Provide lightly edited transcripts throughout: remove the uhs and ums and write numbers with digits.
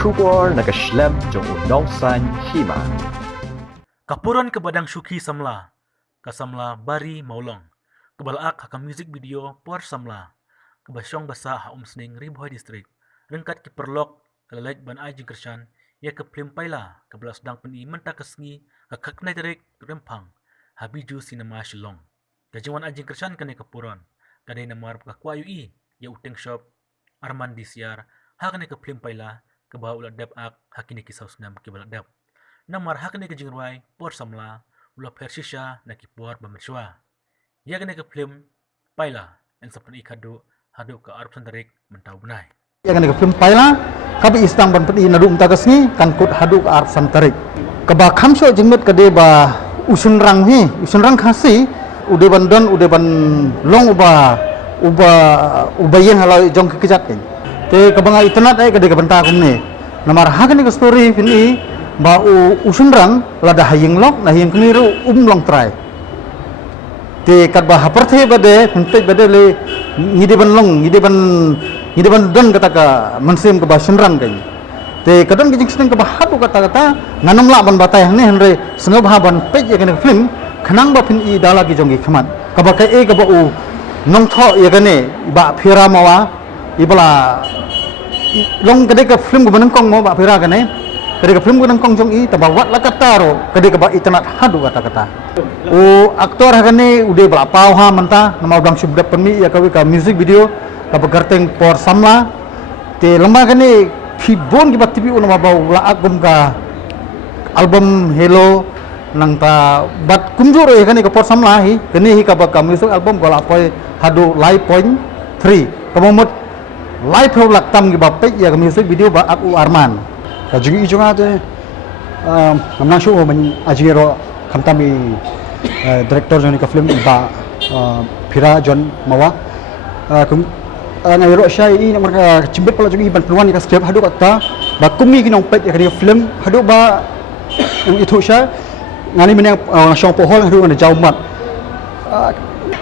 Kubor nakaslem jong unongsan hima. Kapuran ke Badang Syuki Samla, Kasamla Bari Maulong, Kebalaak haka music video Por Samla, Kebasyong Basa ha Umsning Riboy District, Rengkat ki Perlok, Kalalait Ban Ajing Kersyan, Ya ke Plimpaila, Kebelas Dang Peni Menta Kesngi, Kakaknai Terik Rempang, Habiju Sinema Shilong. Kajingwan Ajing Kersyan kene Kapuran, Kadai Namar Kakwayu I, Ya Uteng Shop, Arman Disiar, Hakane ke Plimpaila, Kebawa Ulat Dep Ak, Hakini Kisau Senam Kibalat Dep. Namar hakane ke jingruai por samla ula persisha na kipor bamenswa ya kene ke film paila en sapen ikadu hadu ke arp santarik mentau benai ya kene ke film paila kabi istang ban pedi nadu umtagasni kan kut hadu ke arp santarik keba khamso jingmet kade ba usunrang khasi ude ban don ude ban long ubayen halau jong kejat kan te kebanga itnat ai kade ke benta kumne namar hakane ke story ini ba usunrang lada haying lok na haying keniru long try te kat ba haperthe bade pentek bade le ngide ban don kata ka mensim ke ba sunrang kai te kadon kijing seneng ke ba hatu kata nganam la ban batai ne henre sengab ha ban pej ya kene film khanang ba pin I dala ki jongi khmat ka ba kai ka ba u nong tho ya kene ba phira mawa ibala long kade ka film ko banang kong mo ba phira kane ketika film kunang kong jong I tabawat la kataro ketika ba itnat hadu kata aktor hakane ude belapau ha menta nama bang subda penmi ya kawi ka music video ka begarteng por samla te lembah kane fibon ki batibi nama bau la agum ka album hello nang ta bat kunjur ya kane ka por samla hi kene hi ka ba ka music album gola poi hadu live point 3 kamomot live ho laktam ki ba pe ya ka music video ba aku Arman Jadi ijunga tu, namnang show man ajiro kamtami director joni ka film iba Pira John Mawa, kum ngairo siya I namar cimbet pala juga iban peluang ka script hadu kata, ba kumi kinong pet ya film hadu ba yang itu siya ngani menang show pohol hadu ngana jauh mat,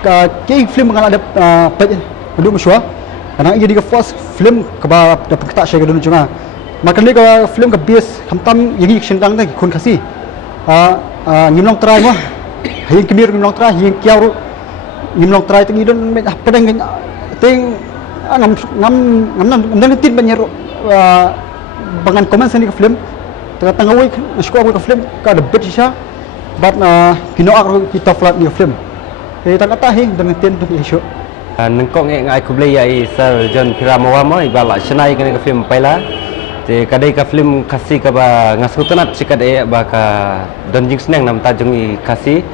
ka kei film ngala ada pet hadu muswa, karena ini ka first film kaba dapat kita siya kadun junga. Maka ni ka film ka bias hamtam yagi sindang ta kun kasi ngimlong try mo hayin kimir ngimlong try hayin kiaw ngimlong try tingi don me pedang ting ngam tin banyero bangan komen seni ka film tengah sekolah ka film ka the bit siya but kino ak kita flat ni film e tangata hi dengan tin tu isu nengkok ngai kublai ai sir John Piramawa mo ibala senai kene ka film paila te kadai ka film kasi ka ba ngasutanat sikade ba ka donjing seneng nam tajung I kasi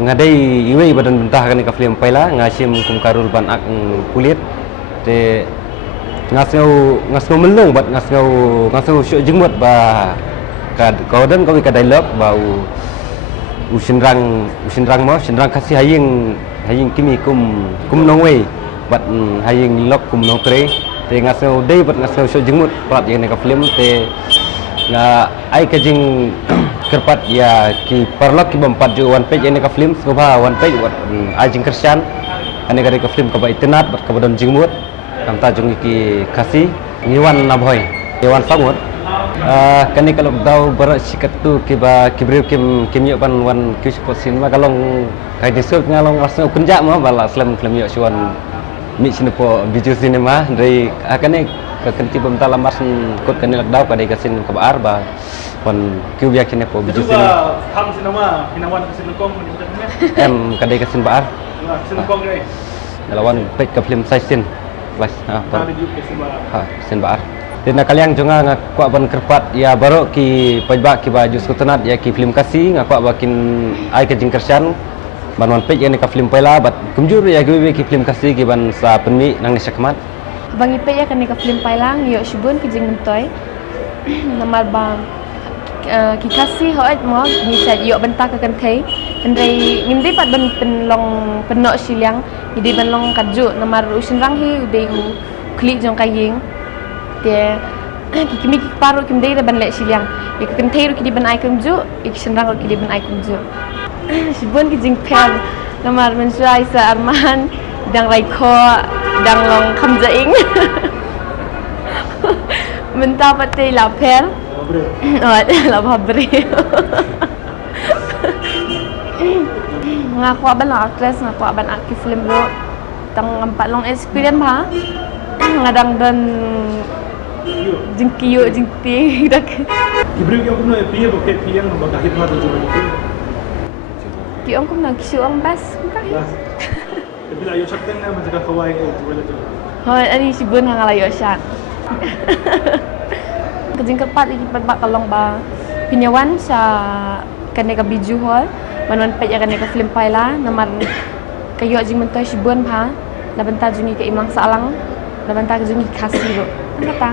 ngadai iwe badan bentah kan ka film paila ngasim kum karul ban ak kulit te ngasau melung bat ngasau syuk jengmut ba ka kodan ka dialog ba usinrang mo sinrang kasi haying kimi kum nongwei bat haying lok kum nongtre te ngasau dei bat ngasau syuk jengmut prat yang ka film te nga ai ka jing kerpat ya ki perlok ki bempat ju one page ini ka film subha one page wat ajing kersyan ane ka film ka ba itnat bat ka badon jingmut kam ta jung ki kasi ngiwan naboy ngiwan samut kani kalau dau berat sikat tu ki ba kibriu kim yo ban wan ki sport cinema kalong kai disuk ngalong asno kunjak mo bala film yo suan mi sinepo video cinema dari akane ke kenti bemta lamas kut kani lak dau kadai kasin ka baar ba pon kiu biak sinepo video cinema ham sinema hinawan kasin kong menitnya em kadai kasin baar kasin kong dei lawan pek ka film saisin bas kasin baar Dina kaliang jonga ngakwa ban kerpat ya baru ki pajba ki baju skutenat ya ki film kasih ngakwa bakin ai ke jingkersyan banwan pej ya ka film paila bat kumjur ya gue ki film kasih ki ban sa penmi nang nisakmat bang ipe ya kan ka film pailang yo shubun ki jing mentoy namar bang ki kasih hoat mo ni sa yo benta ka kan thei ndai ngimdi pat ban penlong penok siliang idi ban long kaju namar usin rang hi udai u klik jong kaying te ki kimi ki paru kim dei ban le siliang ya kan thei ru ki di ban ai kumju ik sin rang ru ki di ban ai kumju Sibun ki jing pel namar mensuai sa Arman dang raiko dang long kamjaing Bentar pati lapel. Oh, lapar beri. Ngaku aban lah actress, ngaku aban aktif film bro. Tang empat long experience ha. Ngadang dan jengkiyo jengti dak. Ibrahim yang kuno piye bukan piye yang nombor kahit mah tu juga. Ki ong kum nak kisu ong bas. Tapi lah yo sakten na macam kawai ko wala tu. Hoi, ani sibun hang alayo syak. Kejing kepat iki pat kalong ba pinyawan sa kaneka biju hol. Manon pet ya kaneka film paila naman kayo jing mentoy sibun pa. Na benta jungi ke imlang salang. Na benta jungi kasih bro. Ano ta?